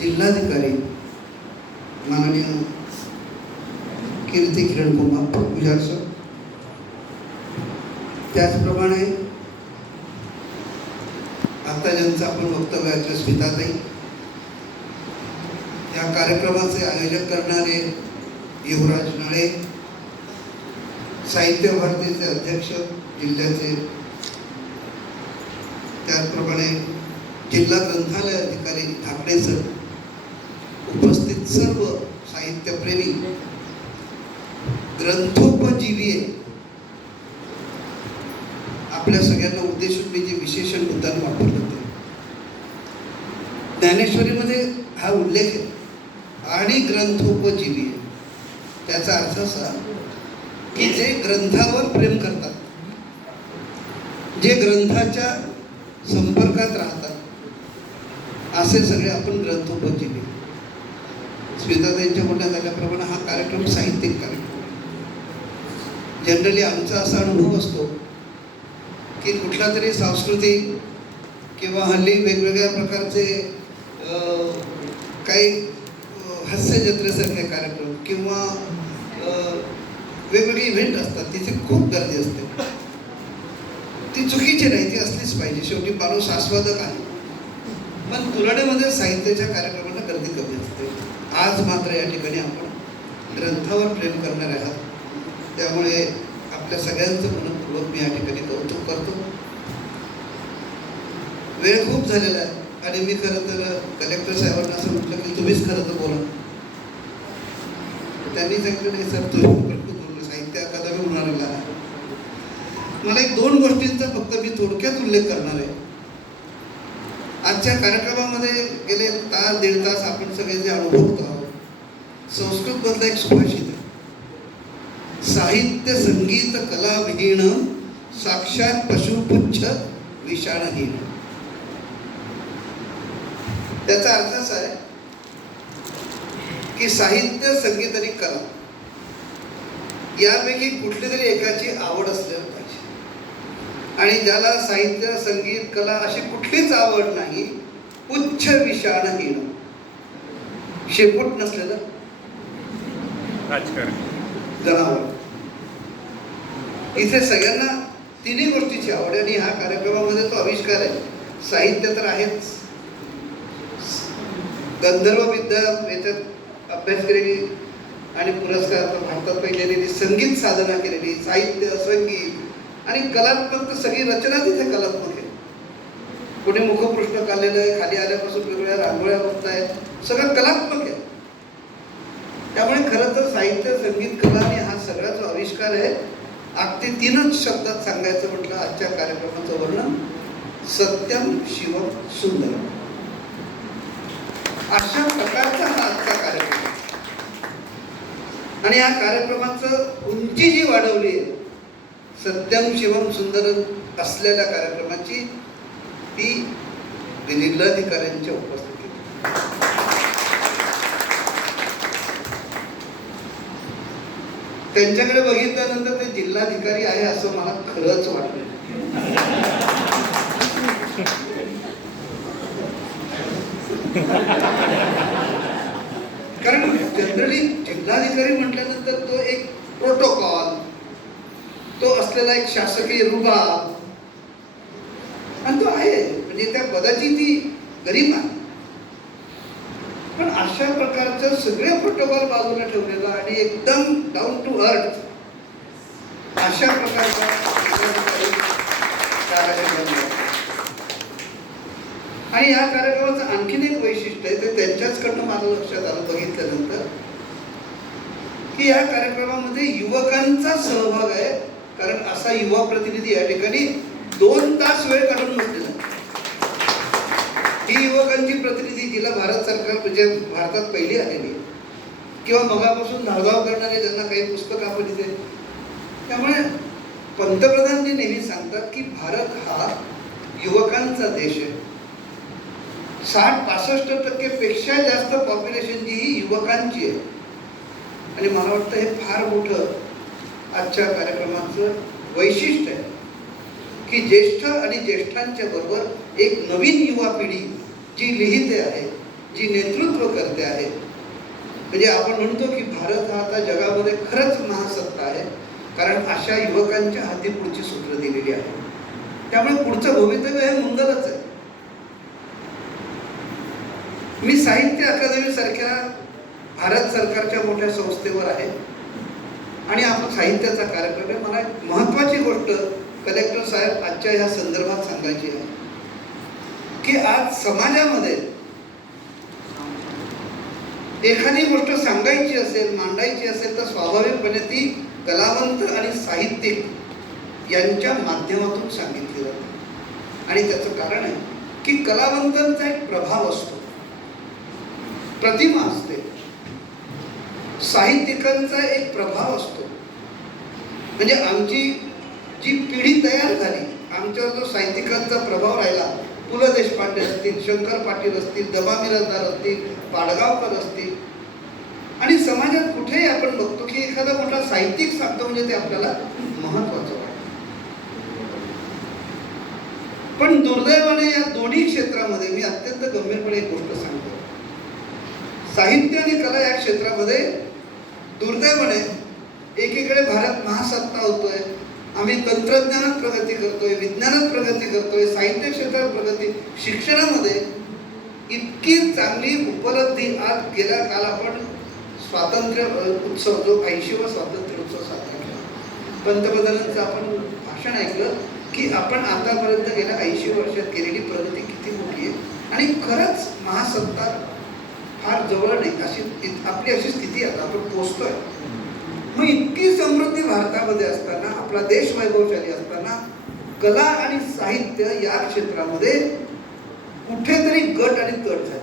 जिल्हाधिकारी माननीय कीर्ती किरण कुमार पुजार सर, त्याचप्रमाणे आता ज्यांचं आपण वक्तव्य ऐकलं स्मिताताई, या कार्यक्रमाचे आयोजन करणारे युवराज नळे, साहित्य भारतीचे अध्यक्ष जिल्ह्याचे, त्याचप्रमाणे जिल्हा ग्रंथालय अधिकारी ठाकरे सर, उपस्थित सर्व साहित्यप्रेमी, ग्रंथोपजीवी आपल्या सगळ्यांना उद्देशून मी जे विशेषण उद्गार वापरलं ते ज्ञानेश्वरीमध्ये हा उल्लेख आहे आणि ग्रंथोपजीवी आहे. त्याचा अर्थ असा की जे ग्रंथावर प्रेम करतात, जे ग्रंथाच्या संपर्कात राहतात, असे सगळे आपण ग्रंथोपजीवी. स्मिताताईंच्या म्हणण्यात आल्याप्रमाणे हा कार्यक्रम साहित्यिक कार्यक्रम. जनरली आमचा असा अनुभव असतो की कुठला तरी सांस्कृतिक किंवा हल्ली वेगवेगळ्या प्रकारचे काही हास्य जत्रेसारखे कार्यक्रम किंवा वेगवेगळे इव्हेंट असतात, तिथे खूप गर्दी असते. ती चुकीची नाही, ती असलीच पाहिजे. शेवटी माणूस आस्वादक आहे. पण तुलनेमध्ये साहित्याच्या कार्यक्रमांना गर्दी कमी असते. आज मात्र या ठिकाणी आपण ग्रंथावर प्रेम करणार आहात, त्यामुळे आपल्या सगळ्यांचं मनपूर्वक मी या ठिकाणी कौतुक करतो. वेळ खूप झालेला आहे आणि मी खरं तर कलेक्टर साहेबांना असं म्हटलं की तुम्हीच खरं तर बोला. त्यांनी सांगितलं नाही सर, तुम्ही साहित्य अकादमी होणारला. मला एक 2 गोष्टींचा फक्त मी थोडक्यात उल्लेख करणार आहे. आजच्या कार्यक्रमामध्ये गेले तास 1.5 तास आपण सगळे जे अनुभवत आहोत, संस्कृत मधला एक सुभाषित आहे, साहित्य संगीत कला विहीण साक्षात पशुपुच्छ विषाणहीन. त्याचा अर्थ असा आहे की साहित्य, संगीत आणि कला यापैकी कुठली तरी एकाची आवड असल्याला पाहिजे. आणि ज्याला साहित्य, संगीत, कला अशी कुठलीच आवड नाही, पुच्छ विषाणहीन, शेपूट नसलेलं जनावर. इथे सगळ्यांना तिन्ही गोष्टीची आवड आहे आणि ह्या कार्यक्रमामध्ये तो आविष्कार आहे. साहित्य तर आहेच, गंधर्व विद्या याच्यात अभ्यास केलेली आणि पुरस्कार भारतात पहिलेली, संगीत साधना केलेली, साहित्य, संगीत आणि कलात्मक, तर सगळी रचना तिथे कलात्मक आहे. कोणी मुखपृष्ठ काढलेलं आहे, खाली आल्यापासून वेगवेगळ्या रांगोळ्या होत आहेत, सगळं कलात्मक आहे. त्यामुळे खरं तर साहित्य, संगीत, कला आणि हा सगळा जो आविष्कार आहे, अगदी 3च शब्दात सांगायचं म्हटलं आजच्या कार्यक्रमाचं वर्णन, सत्यम शिवम सुंदरम. अशा प्रकारचा हा आजचा कार्यक्रम आणि या कार्यक्रमाचं उंची जी वाढवली आहे, सत्यम शिवम सुंदरम असलेल्या कार्यक्रमाची, ती जिल्हाधिकाऱ्यांच्या उपस्थितीत. त्यांच्याकडे बघितल्यानंतर ते जिल्हाधिकारी आहे असं मला खरंच वाटलं. कारण जनरली जिल्हाधिकारी म्हटल्यानंतर तो एक प्रोटोकॉल, तो असलेला एक शासकीय रुबाब, आणि तो आहे म्हणजे त्या पदाची ती गरिमा. पण अशा प्रकारचं सगळे प्रोटोकॉल बाजूला ठेवलेला आणि एकदम डाऊन टू अर्थ अशा प्रकारचा आणि या कार्यक्रमाचं आणखीन एक वैशिष्ट्य आहे, ते त्यांच्याचकडनं माझं लक्षात आलं बघितल्यानंतर, की या कार्यक्रमामध्ये युवकांचा सहभाग आहे. कारण असा युवा प्रतिनिधी या ठिकाणी 2 तास वेळ काढून बसलेला. ही युवकांची प्रतिनिधी जिला भारत सरकार म्हणजे भारतात पहिली आलेली आहे, किंवा मगापासून धावधाव करणारे ज्यांना काही पुस्तक आपण इथे. त्यामुळे पंतप्रधानजी नेहमी सांगतात की भारत हा युवकांचा देश आहे. 60-65% पेक्षा जास्त पॉप्युलेशन जी ही युवकांची आहे. आणि मला वाटतं हे फार मोठं आजच्या कार्यक्रमाचं वैशिष्ट्य आहे की ज्येष्ठ आणि ज्येष्ठांच्या बरोबर एक नवीन युवा पिढी जी लिहिते आहे, जी नेतृत्व करते आहे, म्हणजे आपण म्हणतो की भारत हा आता जगामध्ये खरंच महासत्ता आहे, कारण अशा युवकांच्या हाती पुढची सूत्र दिलेली आहे. त्यामुळे पुढचं भवितव्य हे मंगलच आहे. मी साहित्य अकादमी सारख्या भारत सरकारच्या मोठ्या संस्थेवर आहे आणि आपण साहित्याचा कार्यक्रम आहे. मला एक महत्वाची गोष्ट कलेक्टर साहेब आजच्या ह्या संदर्भात सांगायची आहे की आज समाजामध्ये एखादी गोष्ट सांगायची असेल, मांडायची असेल तर स्वाभाविकपणे ती कलावंत आणि साहित्यिक यांच्या माध्यमातून सांगितली जाते. आणि त्याचं कारण आहे की कलावंतांचा एक प्रभाव असतो, प्रतिमा असते, साहित्यिकांचा एक प्रभाव असतो. म्हणजे आमची जी पिढी तयार झाली, आमच्यावर जो साहित्यिकांचा प्रभाव राहिला, पु ल देशपांडे असतील, शंकर पाटील असतील, दमा मिरासदार असतील, पाडगावकर असतील, आणि समाजात कुठेही आपण बघतो की एखादा मोठा साहित्यिक सांगतो म्हणजे ते आपल्याला महत्वाचं वाटतं. पण दुर्दैवाने या दोन्ही क्षेत्रामध्ये मी अत्यंत गंभीरपणे एक गोष्ट सांगतो, साहित्य आणि कला या क्षेत्रामध्ये दुर्दैवाने एकीकडे भारत महासत्ता होतोय, आम्ही तंत्रज्ञानात प्रगती करतोय, विज्ञानात प्रगती करतोय, साहित्य क्षेत्रात प्रगती, शिक्षणामध्ये इतकी चांगली उपलब्धी. आज गेल्या काल आपण स्वातंत्र्य उत्सव, जो 80वा स्वातंत्र्य उत्सव साजरा केला, पंतप्रधानांचं आपण भाषण ऐकलं की आपण आतापर्यंत गेल्या 80 वर्षात केलेली प्रगती किती मोठी आहे. आणि खरंच महासत्ता फार जवळ नाही अशी आपली अशी स्थिती आता आपण पोहोचतोय. मग इतकी समृद्धी भारतामध्ये असताना, आपला देश वैभवशाली असताना, कला आणि साहित्य या क्षेत्रामध्ये कुठेतरी गट आणि तट झाले.